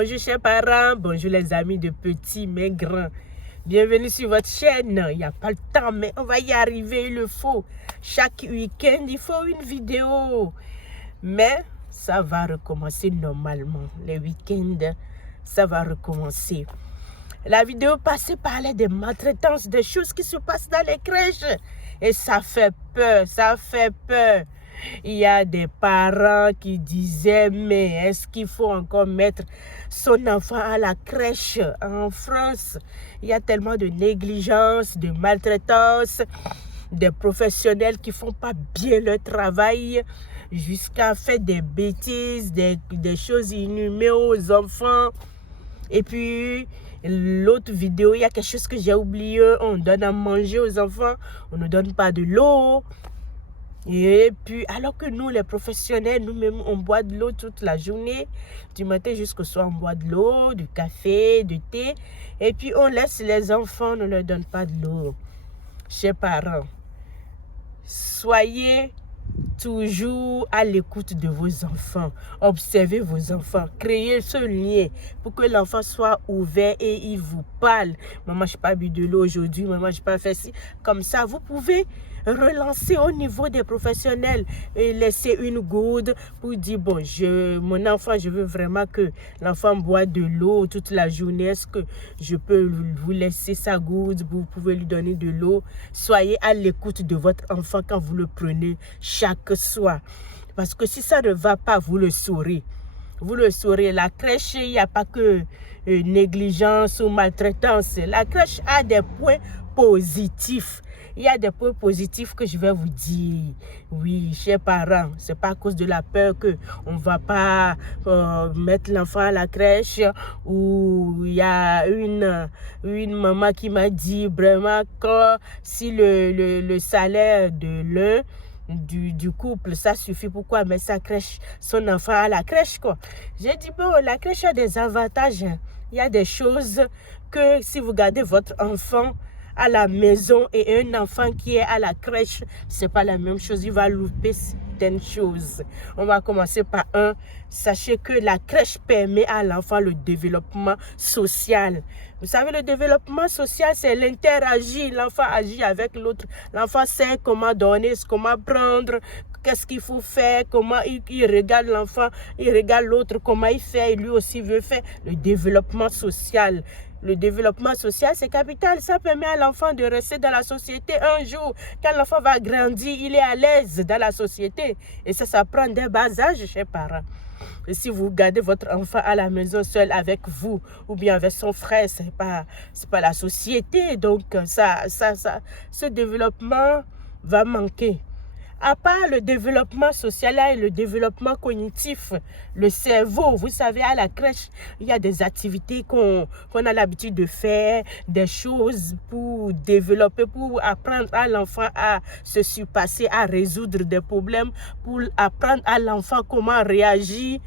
Bonjour chers parents, bonjour les amis de petits mais grands. Bienvenue sur votre chaîne. Il n'y a pas le temps, mais on va y arriver, il le faut. Chaque week-end, il faut une vidéo. Mais ça va recommencer normalement. Les week-ends, ça va recommencer. La vidéo passée parlait des maltraitances, des choses qui se passent dans les crèches. Et ça fait peur, ça fait peur. Il y a des parents qui disaient, mais est-ce qu'il faut encore mettre son enfant à la crèche en France? Il y a tellement de négligence, de maltraitance, des professionnels qui ne font pas bien leur travail jusqu'à faire des bêtises, des choses inhumaines aux enfants. Et puis, l'autre vidéo, il y a quelque chose que j'ai oublié. On donne à manger aux enfants, on ne donne pas de l'eau. Et puis, alors que nous, les professionnels, nous-mêmes, on boit de l'eau toute la journée. Du matin jusqu'au soir, on boit de l'eau, du café, du thé. Et puis, on laisse les enfants, on ne leur donne pas de l'eau. Chers parents, soyez toujours à l'écoute de vos enfants. Observez vos enfants. Créez ce lien pour que l'enfant soit ouvert et il vous parle. Maman, je n'ai pas bu de l'eau aujourd'hui. Maman, je n'ai pas fait ci. Comme ça, vous pouvez relancer au niveau des professionnels et laisser une goutte pour dire, bon, mon enfant, je veux vraiment que l'enfant boive de l'eau toute la journée. Est-ce que je peux vous laisser sa goutte? Vous pouvez lui donner de l'eau. Soyez à l'écoute de votre enfant quand vous le prenez chaque soir. Parce que si ça ne va pas, vous le saurez. Vous le saurez. La crèche, il n'y a pas que négligence ou maltraitance. La crèche a des points positifs. Il y a des points positifs que je vais vous dire. Oui, chers parents, ce n'est pas à cause de la peur qu'on ne va pas mettre l'enfant à la crèche. Ou il y a une maman qui m'a dit vraiment que si le salaire de l'un du couple, ça suffit, pourquoi mettre sa crèche, son enfant à la crèche, quoi. J'ai dit, bon, la crèche a des avantages. Il y a des choses que si vous gardez votre enfant à la maison et un enfant qui est à la crèche, c'est pas la même chose. Il va louper certaines choses. On va commencer par un. Sachez que la crèche permet à l'enfant le développement social. Vous savez, le développement social, c'est l'interagir. L'enfant agit avec l'autre. L'enfant sait comment donner, comment prendre, qu'est-ce qu'il faut faire, comment il regarde l'enfant, il regarde l'autre, comment il fait, et lui aussi veut faire. Le développement social. Le développement social, c'est capital. Ça permet à l'enfant de rester dans la société un jour. Quand l'enfant va grandir, il est à l'aise dans la société. Et ça prend des bas âges, chers parents. Et si vous gardez votre enfant à la maison seul avec vous ou bien avec son frère, c'est pas la société. Donc, ce développement va manquer. À part le développement social et le développement cognitif, le cerveau, vous savez, à la crèche, il y a des activités qu'on a l'habitude de faire, des choses pour développer, pour apprendre à l'enfant à se surpasser, à résoudre des problèmes, pour apprendre à l'enfant comment réagir.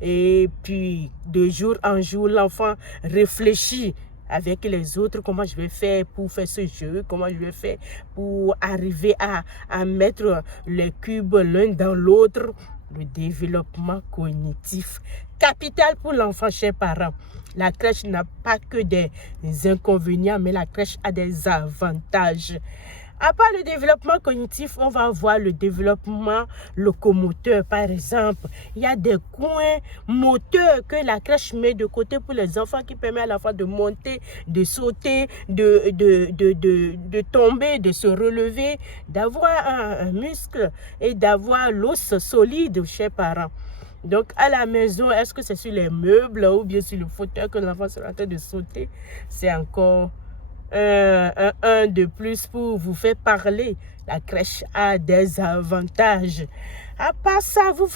Et puis, de jour en jour, l'enfant réfléchit avec les autres, comment je vais faire pour faire ce jeu, comment je vais faire pour arriver à mettre les cubes l'un dans l'autre. Le développement cognitif, capital pour l'enfant, chers parents. La crèche n'a pas que des inconvénients, mais la crèche a des avantages. À part le développement cognitif, on va voir le développement locomoteur, par exemple. Il y a des coins moteurs que la crèche met de côté pour les enfants qui permettent à l'enfant de monter, de sauter, de tomber, de se relever, d'avoir un muscle et d'avoir l'os solide, chers parents. Donc, à la maison, est-ce que c'est sur les meubles ou bien sur le fauteuil que l'enfant sera en train de sauter? C'est encore un de plus pour vous faire parler. La crèche a des avantages. À part ça, vous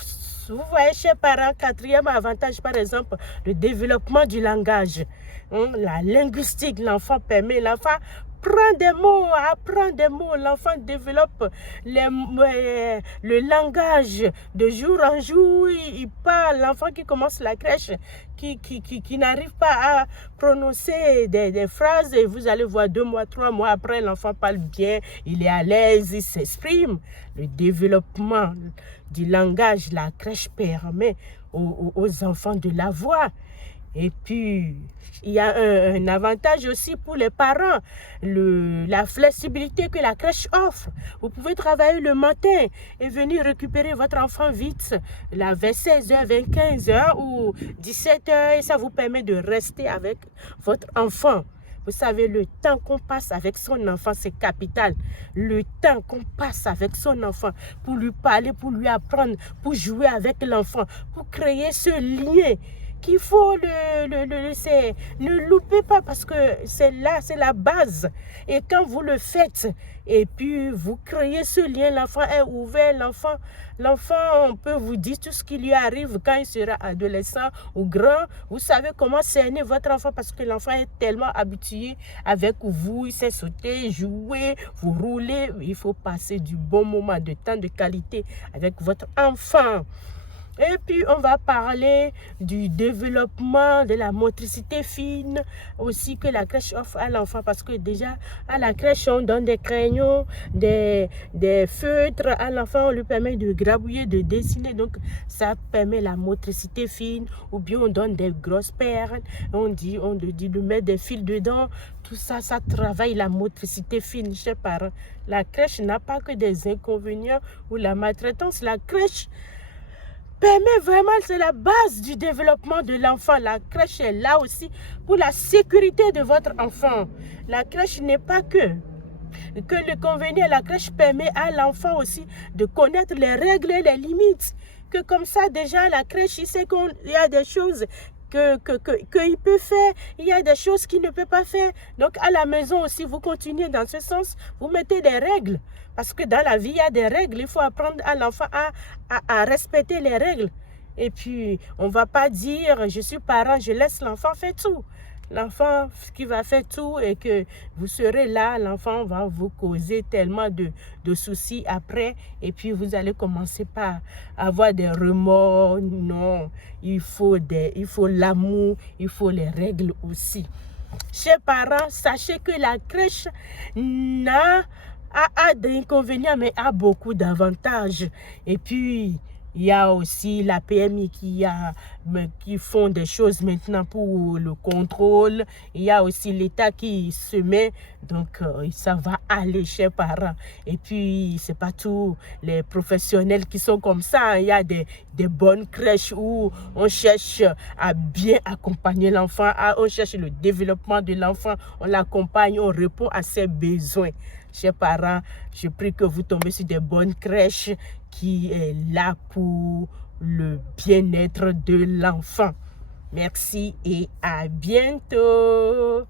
voyez, chers parents, quatrième avantage, par exemple, le développement du langage. La linguistique, l'enfant permet, l'enfant prend des mots, apprend des mots, l'enfant développe le langage de jour en jour, il parle, l'enfant qui commence la crèche, qui n'arrive pas à prononcer des phrases, et vous allez voir 2 mois, 3 mois après, l'enfant parle bien, il est à l'aise, il s'exprime. Le développement du langage, la crèche permet aux enfants de l'avoir. Et puis, il y a un avantage aussi pour les parents, la flexibilité que la crèche offre. Vous pouvez travailler le matin et venir récupérer votre enfant vite, vers 16h, vers 15h ou 17h, et ça vous permet de rester avec votre enfant. Vous savez, le temps qu'on passe avec son enfant, c'est capital. Le temps qu'on passe avec son enfant pour lui parler, pour lui apprendre, pour jouer avec l'enfant, pour créer ce lien qu'il faut ne loupez pas parce que c'est là, c'est la base. Et quand vous le faites, et puis vous créez ce lien, l'enfant est ouvert, l'enfant peut vous dire tout ce qui lui arrive quand il sera adolescent ou grand. Vous savez comment cerner votre enfant parce que l'enfant est tellement habitué avec vous, il sait sauter, jouer, vous rouler. Il faut passer du bon moment, de temps de qualité avec votre enfant. Et puis, on va parler du développement de la motricité fine aussi que la crèche offre à l'enfant. Parce que déjà, à la crèche, on donne des crayons, des feutres. À l'enfant, on lui permet de grabouiller, de dessiner. Donc, ça permet la motricité fine. Ou bien, on donne des grosses perles. On dit de mettre des fils dedans. Tout ça, ça travaille la motricité fine chez les parents. La crèche n'a pas que des inconvénients ou la maltraitance. La crèche permet vraiment, c'est la base du développement de l'enfant. La crèche est là aussi pour la sécurité de votre enfant. La crèche n'est pas que le convenir. La crèche permet à l'enfant aussi de connaître les règles et les limites. Que comme ça, déjà, la crèche, il sait qu'il y a des choses qu'il peut faire, il y a des choses qu'il ne peut pas faire. Donc, à la maison aussi, vous continuez dans ce sens, vous mettez des règles. Parce que dans la vie, il y a des règles. Il faut apprendre à l'enfant à respecter les règles. Et puis, on ne va pas dire, je suis parent, je laisse l'enfant faire tout. L'enfant qui va faire tout et que vous serez là, l'enfant va vous causer tellement de soucis après. Et puis, vous allez commencer par avoir des remords. Non, il faut l'amour, il faut les règles aussi. Chers parents, sachez que la crèche a d'inconvénients, mais a beaucoup d'avantages. Et puis, il y a aussi la PMI qui font des choses maintenant pour le contrôle. Il y a aussi l'État qui se met. Donc, ça va aller, chers parents. Et puis, ce n'est pas tous les professionnels qui sont comme ça. Il y a des bonnes crèches où on cherche à bien accompagner l'enfant. On cherche le développement de l'enfant. On l'accompagne, on répond à ses besoins. Chers parents, je prie que vous tombez sur des bonnes crèches qui est là pour le bien-être de l'enfant. Merci et à bientôt.